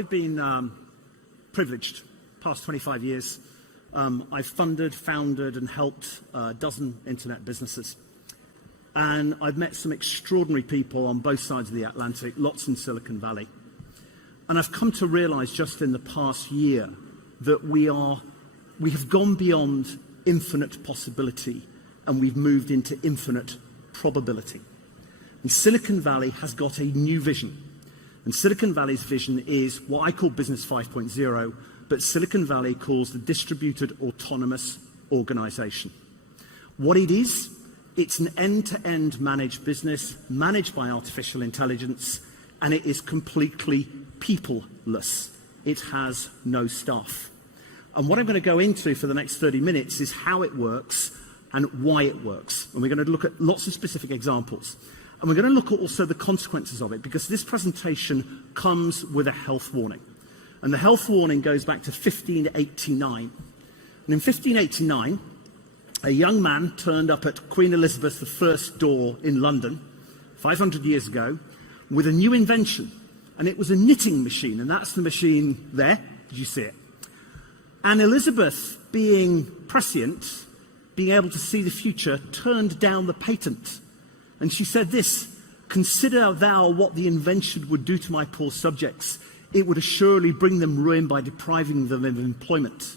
I've been privileged past 25 years. I've funded, founded, and helped a dozen internet businesses. And I've met some extraordinary people on both sides of the Atlantic, lots in Silicon Valley. And I've come to realize just in the past year that we have gone beyond infinite possibility and we've moved into infinite probability. And Silicon Valley has got a new vision. And Silicon Valley's vision is what I call Business 5.0, but Silicon Valley calls the distributed autonomous organization. What it is, it's an end-to-end managed business, managed by artificial intelligence, and it is completely people-less. It has no staff. And what I'm going to go into for the next 30 minutes is how it works and why it works. And we're going to look at lots of specific examples. And we're going to look at also the consequences of it, because this presentation comes with a health warning. And the health warning goes back to 1589. And in 1589, a young man turned up at Queen Elizabeth I's door in London, 500 years ago, with a new invention. And it was a knitting machine, and that's the machine there. Did you see it? And Elizabeth, being prescient, being able to see the future, turned down the patent. And she said this, "Consider thou what the invention would do to my poor subjects. It would assuredly bring them ruin by depriving them of employment."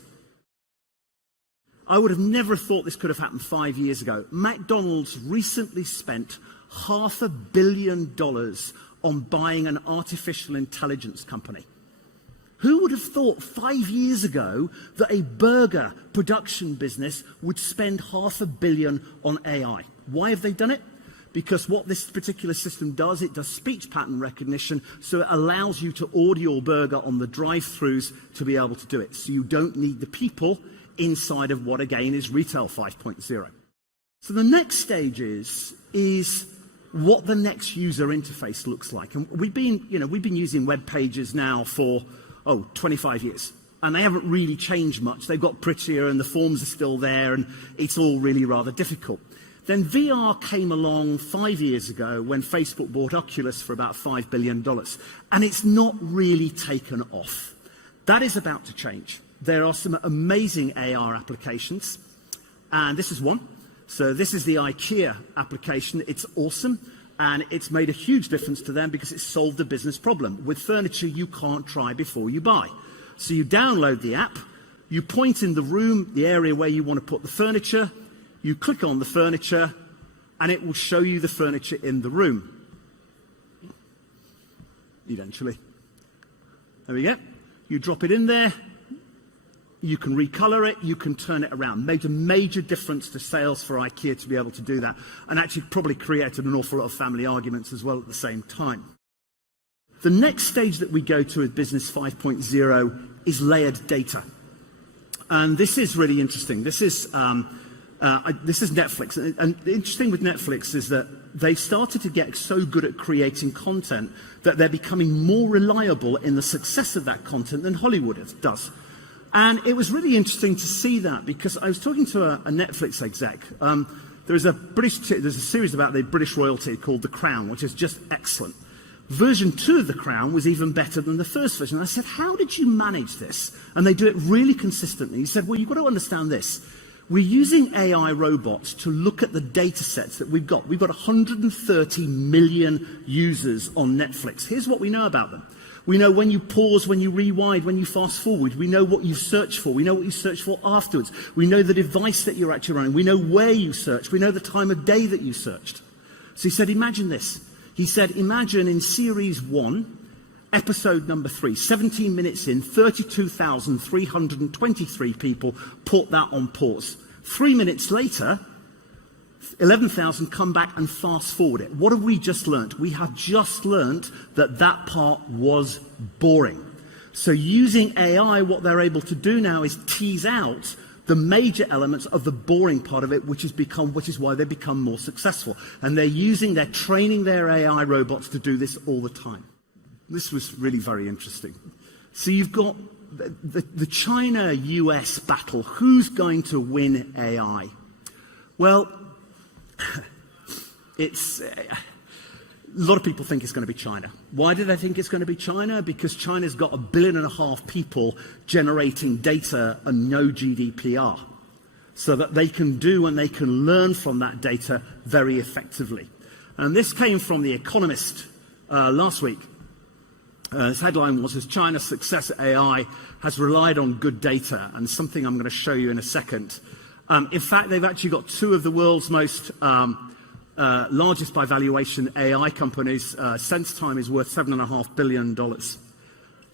I would have never thought this could have happened 5 years ago. McDonald's recently spent $500 million on buying an artificial intelligence company. Who would have thought 5 years ago that a burger production business would spend $500 million on AI? Why have they done it? Because what this particular system does, it does speech pattern recognition, so it allows you to order your burger on the drive-thrus to be able to do it. So you don't need the people inside of what, again, is Retail 5.0. So the next stage is what the next user interface looks like. And we've been using web pages now for 25 years. And they haven't really changed much. They've got prettier and the forms are still there and it's all really rather difficult. Then VR came along 5 years ago when Facebook bought Oculus for about $5 billion. And it's not really taken off. That is about to change. There are some amazing AR applications. And this is one. So this is the IKEA application. It's awesome. And it's made a huge difference to them because it's solved a business problem. With furniture, you can't try before you buy. So you download the app, you point in the room, the area where you want to put the furniture, you click on the furniture, and it will show you the furniture in the room. Eventually. There we go. You drop it in there. You can recolor it, you can turn it around. Made a major difference to sales for IKEA to be able to do that, and actually probably created an awful lot of family arguments as well at the same time. The next stage that we go to with Business 5.0 is layered data. And this is really interesting. This is Netflix. And the interesting with Netflix is that they've started to get so good at creating content that they're becoming more reliable in the success of that content than Hollywood does. And it was really interesting to see that because I was talking to a Netflix exec. There's a series about the British royalty called The Crown, which is just excellent. Version 2 of The Crown was even better than the first version. And I said, how did you manage this? And they do it really consistently. He said, well, you've got to understand this. We're using AI robots to look at the data sets that we've got. We've got 130 million users on Netflix. Here's what we know about them. We know when you pause, when you rewind, when you fast forward. We know what you search for. We know what you search for afterwards. We know the device that you're actually running. We know where you searched. We know the time of day that you searched. So he said, imagine this. He said, imagine in series 1, episode number 3, 17 minutes in, 32,323 people put that on pause. 3 minutes later, 11,000 come back and fast forward it. What have we just learned? We have just learned that that part was boring. So using AI, what they're able to do now is tease out the major elements of the boring part of it, which is why they become more successful. And they're training their AI robots to do this all the time. This was really very interesting. So you've got the China-US battle. Who's going to win AI? Well, lot of people think it's going to be China. Why do they think it's going to be China? Because China's got 1.5 billion people generating data and no GDPR, so that they can do and they can learn from that data very effectively. And this came from The Economist last week. His headline was, "As China's success at AI has relied on good data," and something I'm going to show you in a second. In fact, they've actually got two of the world's most largest by valuation AI companies. SenseTime is worth $7.5 billion.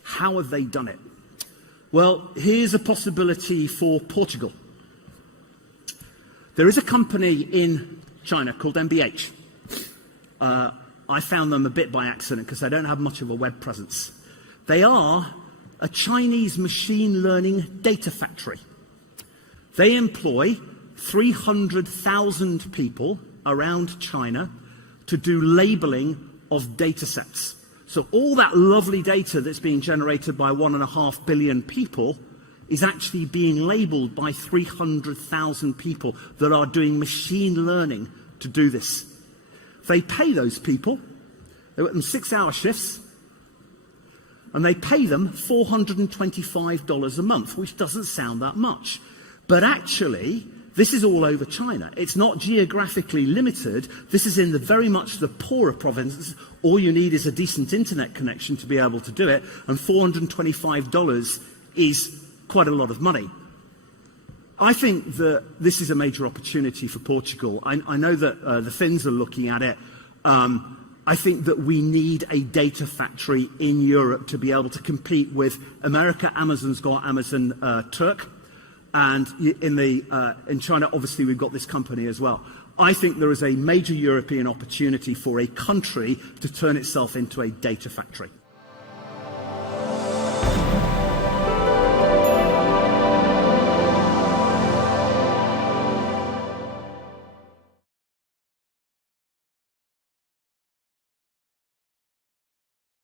How have they done it? Well, here's a possibility for Portugal. There is a company in China called MBH. I found them a bit by accident because they don't have much of a web presence. They are a Chinese machine learning data factory. They employ 300,000 people around China to do labeling of data sets. So all that lovely data that's being generated by 1.5 billion people is actually being labeled by 300,000 people that are doing machine learning to do this. They pay those people, they work them 6-hour shifts, and they pay them $425 a month, which doesn't sound that much. But actually, this is all over China. It's not geographically limited. This is in very much the poorer provinces. All you need is a decent internet connection to be able to do it, and $425 is quite a lot of money. I think that this is a major opportunity for Portugal. I know that the Finns are looking at it. I think that we need a data factory in Europe to be able to compete with America. Amazon's got Amazon Turk. And in China, obviously, we've got this company as well. I think there is a major European opportunity for a country to turn itself into a data factory.